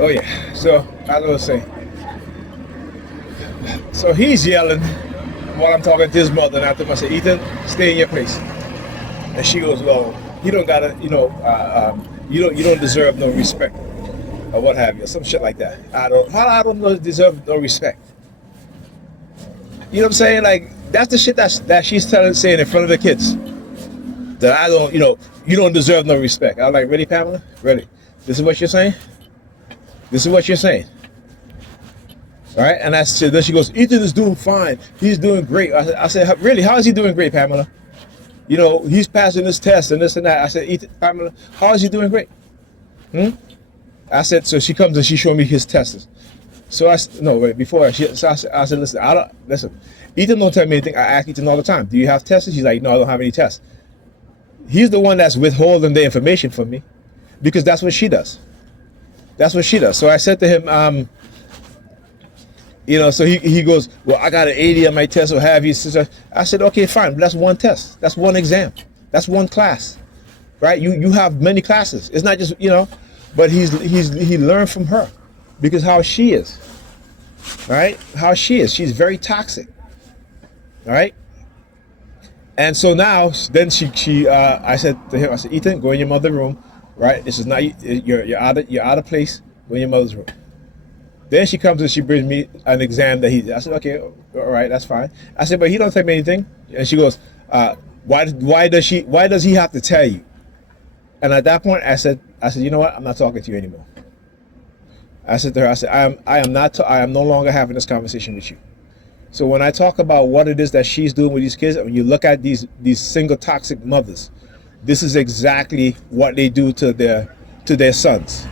Oh yeah. So as I was saying, so he's yelling while I'm talking to his mother, and I told him, I said, Ethan, stay in your place. And she goes, well, you don't gotta, you don't deserve no respect or what have you, some shit like that. I don't deserve no respect. You know what I'm saying? Like that's the shit that she's saying in front of the kids. That I don't, you don't deserve no respect. I was like, really, Pamela? Really? This is what you're saying? This is what you're saying? All right? And then she goes, Ethan is doing fine. He's doing great. I said, really? How is he doing great, Pamela? He's passing this test and this and that. I said, Ethan, Pamela, how is he doing great? I said, so she comes and she showed me his tests. So no, wait, before I said, listen. Ethan don't tell me anything. I ask Ethan all the time, do you have tests? He's like, no, I don't have any tests. He's the one that's withholding the information from me because that's what she does. That's what she does. So I said to him, so he goes, well, I got an 80 on my test or have you. I said, okay, fine. But that's one test. That's one exam. That's one class, right? You have many classes. It's not just, but he learned from her because how she is, right? How she is. She's very toxic, all right? And so now, then I said to him, I said, Ethan, go in your mother's room, right? This is not, you're out of place. Go in your mother's room. Then she comes and she brings me an exam that he did. I said, okay, all right, that's fine. I said, but he don't tell me anything. And she goes, why does he have to tell you? And at that point, I said, you know what? I'm not talking to you anymore. I said to her, I said, I am no longer having this conversation with you. So when I talk about what it is that she's doing with these kids, when you look at these single toxic mothers, this is exactly what they do to their sons.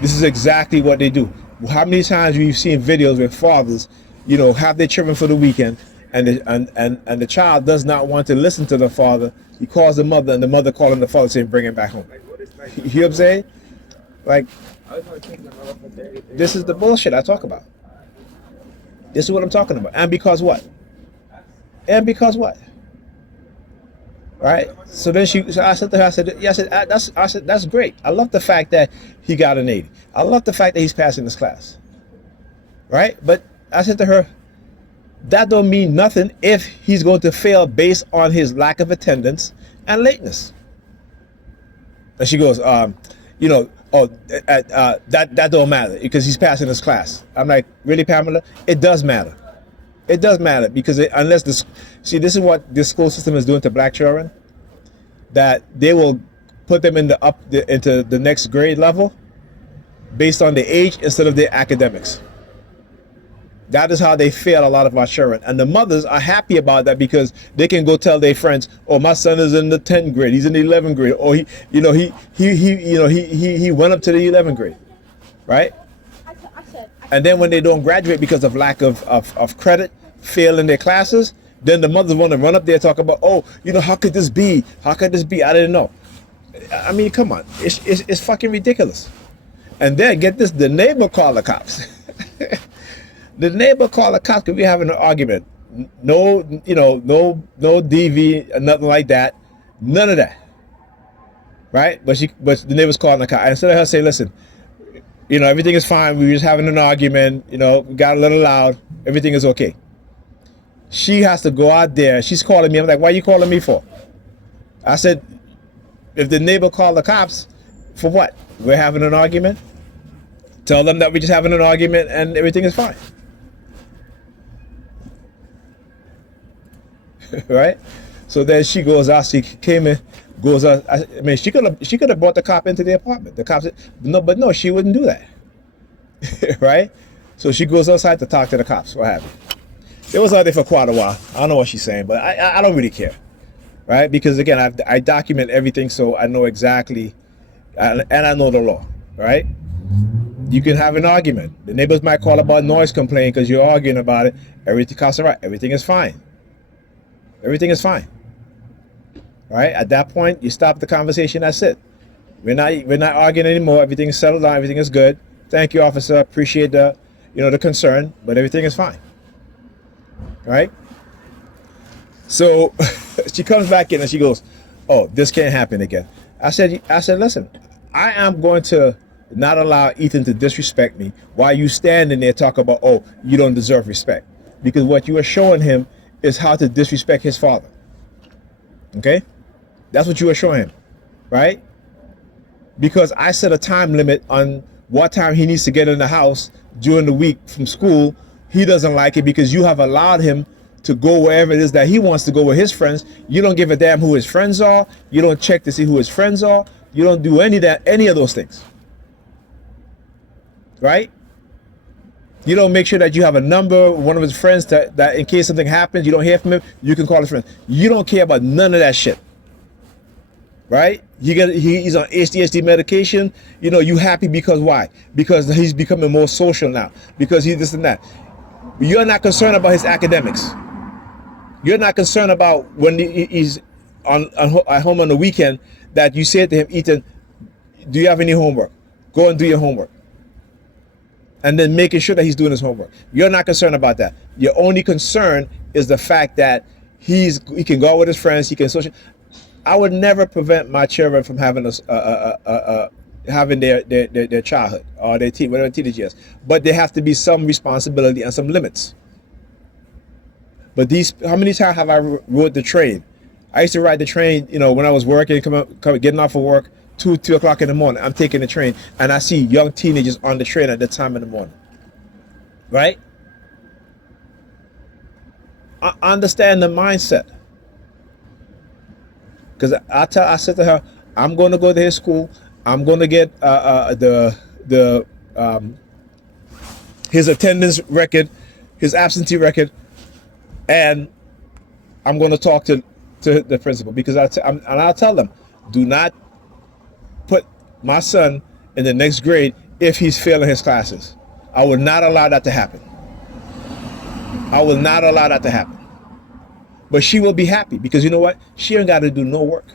This is exactly what they do. How many times we've seen videos where fathers, have their children for the weekend, and the child does not want to listen to the father. He calls the mother, and the mother calling the father saying, "Bring him back home." You hear what I'm saying? Like, this is the bullshit I talk about. This is what I'm talking about. And because what? And because what? Right? So then I said to her, that's great. I love the fact that he got an 80. I love the fact that he's passing this class. Right? But I said to her, that don't mean nothing if he's going to fail based on his lack of attendance and lateness. And she goes, that don't matter because he's passing this class. I'm like, really, Pamela? It does matter. It does matter because this is what this school system is doing to black children, that they will put them into the next grade level based on their age instead of their academics. That is how they fail a lot of our children, and the mothers are happy about that because they can go tell their friends, "Oh, my son is in the 10th grade. He's in the 11th grade. Or he went up to the 11th grade, right?" And then when they don't graduate because of lack of credit, fail in their classes, then the mothers want to run up there and talk about, "Oh, how could this be? How could this be? I didn't know." I mean, come on, it's fucking ridiculous. And then get this: the neighbor called the cops. The neighbor called the cops because we're having an argument. No, no DV, nothing like that. None of that. Right? But the neighbor's calling the cops. And instead of her saying, listen, everything is fine. We were just having an argument. We got a little loud. Everything is okay. She has to go out there. She's calling me. I'm like, why are you calling me for? I said, if the neighbor called the cops, for what? We're having an argument? Tell them that we're just having an argument and everything is fine. Right? So then she goes out. She came in, goes out. I mean, she could have brought the cop into the apartment. The cop said, no, she wouldn't do that. Right? So she goes outside to talk to the cops. What happened? They was out there for quite a while. I don't know what she's saying, but I don't really care. Right? Because again, I document everything, so I know exactly, and I know the law. Right? You can have an argument. The neighbors might call about noise complaint because you're arguing about it. Everything costs all right. Everything is fine. Everything is fine. Right? At that point, you stop the conversation. That's it. We're not arguing anymore. Everything is settled down. Everything is good. Thank you, officer. Appreciate the concern, but everything is fine. Right? So she comes back in and she goes, "Oh, this can't happen again." I said, listen, I am going to not allow Ethan to disrespect me while you standing there talk about, oh, you don't deserve respect. Because what you are showing him is how to disrespect his father. Okay? That's what you are showing him, right? Because I set a time limit on what time he needs to get in the house during the week from school. He doesn't like it because you have allowed him to go wherever it is that he wants to go with his friends. You don't give a damn who his friends are. You don't check to see who his friends are. You don't do any of those things. Right? You don't make sure that you have a number of one of his friends that in case something happens, you don't hear from him, you can call his friend. You don't care about none of that shit. Right? He's on ADHD medication. You know, you happy because why? Because he's becoming more social now. Because he's this and that. You're not concerned about his academics. You're not concerned about when he's at home on the weekend that you say to him, Ethan, do you have any homework? Go and do your homework. And then making sure that he's doing his homework. You're not concerned about that. Your only concern is the fact that he can go out with his friends, he can social. I would never prevent my children from having having their childhood or their teen, whatever teenage years. But there have to be some responsibility and some limits. But how many times have I rode the train? I used to ride the train, you know, when I was working, getting off of work, 2 o'clock in the morning. I'm taking the train and I see young teenagers on the train at that time in the morning. Right? I understand the mindset. Because I said to her, I'm going to go to his school. I'm going to get his attendance record, his absentee record, and I'm going to talk to the principal. Because I'll tell them, do not put my son in the next grade if he's failing his classes. I will not allow that to happen. I will not allow that to happen. But she will be happy because you know what? She ain't got to do no work.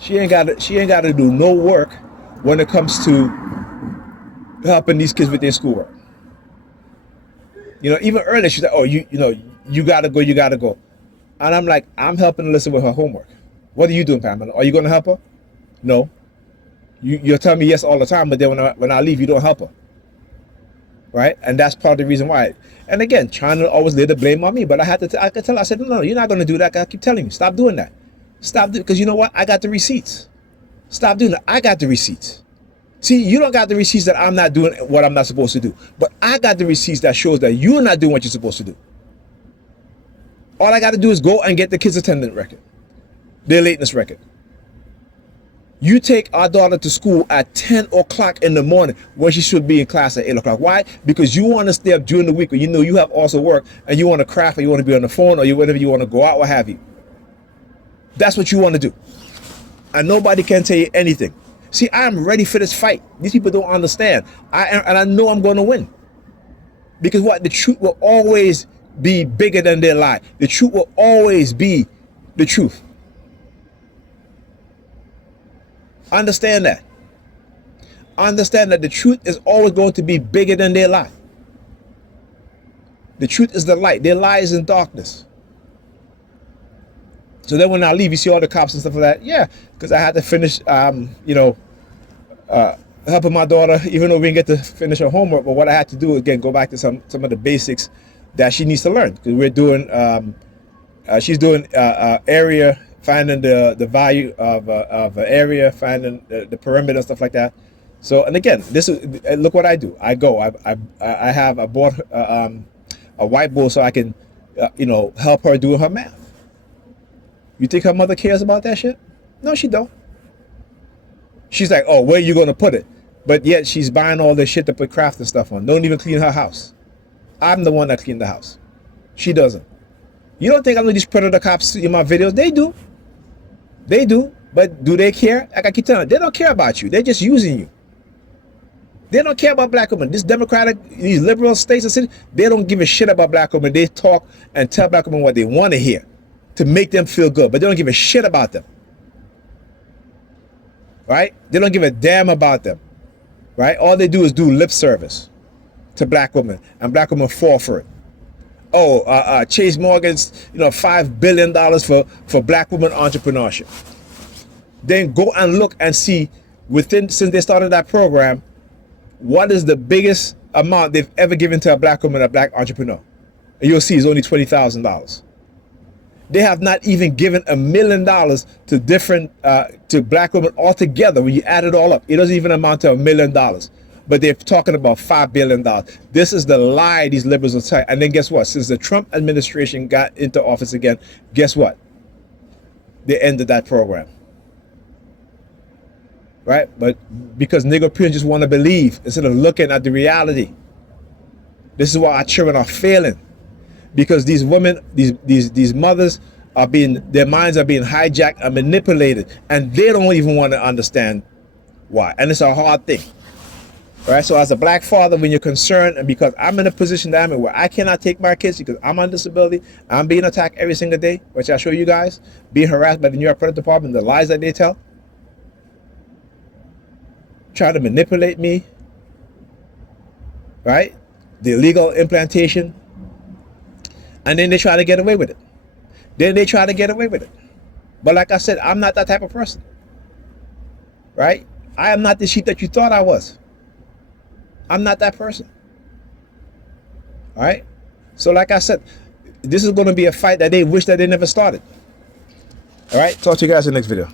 She ain't got to do no work when it comes to helping these kids with their schoolwork. You know, even earlier she's like, "Oh, you gotta go." And I'm like, I'm helping Alyssa with her homework. What are you doing, Pamela? Are you going to help her? No. You're telling me yes all the time, but then when I leave, you don't help her. Right? And that's part of the reason why. And again, trying to always lay the blame on me. But I could tell her, I said, no, you're not going to do that. I keep telling you, stop doing that. Stop doing, because you know what? I got the receipts. Stop doing that. I got the receipts. See, you don't got the receipts that I'm not doing what I'm not supposed to do. But I got the receipts that shows that you're not doing what you're supposed to do. All I got to do is go and get the kids' attendance record, their lateness record. You take our daughter to school at 10 o'clock in the morning when she should be in class at 8 o'clock. Why? Because you want to stay up during the week when you know you have also work and you want to craft or you want to be on the phone or whatever you want to go out, what have you. That's what you want to do. And nobody can tell you anything. See, I'm ready for this fight. These people don't understand. And I know I'm going to win. Because what? The truth will always be bigger than their lie. The truth will always be the truth. Understand that. Understand that the truth is always going to be bigger than their lie. The truth is the light. Their lie is in darkness. So then when I leave, you see all the cops and stuff like that. Yeah, because I had to finish, helping my daughter, even though we didn't get to finish her homework. But what I had to do, again, go back to some of the basics that she needs to learn. Because we're doing, she's doing area, finding the value of an area, finding the perimeter and stuff like that. So, and again, this is, look what I do. I bought a whiteboard so I can, help her do her math. You think her mother cares about that shit? No, she don't. She's like, oh, where are you going to put it? But yet she's buying all this shit to put craft and stuff on. Don't even clean her house. I'm the one that cleaned the house. She doesn't. You don't think I'm going to just put the cops in my videos? They do. They do. But do they care? Like I keep telling you, they don't care about you. They're just using you. They don't care about black women. These these liberal states and cities, they don't give a shit about black women. They talk and tell black women what they want to hear to make them feel good, but they don't give a shit about them. Right? They don't give a damn about them. Right? All they do is do lip service to black women, and black women fall for it. Oh, Chase Morgan's, $5 billion for black women entrepreneurship. Then go and look and see since they started that program, what is the biggest amount they've ever given to a black woman, a black entrepreneur? And you'll see it's only $20,000. They have not even given $1 million to different to black women altogether. When you add it all up, it doesn't even amount to $1 million. But they're talking about $5 billion. This is the lie these liberals are telling. And then guess what? Since the Trump administration got into office again, guess what? They ended that program. Right? But because nigger people just want to believe instead of looking at the reality. This is why our children are failing. Because these women, these mothers their minds are being hijacked and manipulated, and they don't even want to understand why. And it's a hard thing. All right. So as a black father, when you're concerned, and because I'm in a position that I'm in where I cannot take my kids because I'm on disability, I'm being attacked every single day, which I show you guys, being harassed by the New York Police Department, the lies that they tell, trying to manipulate me, right? The illegal implantation. And then they try to get away with it. But like I said, I'm not that type of person. Right? I am not the sheep that you thought I was. I'm not that person. All right? So like I said, this is going to be a fight that they wish that they never started. All right? Talk to you guys in the next video.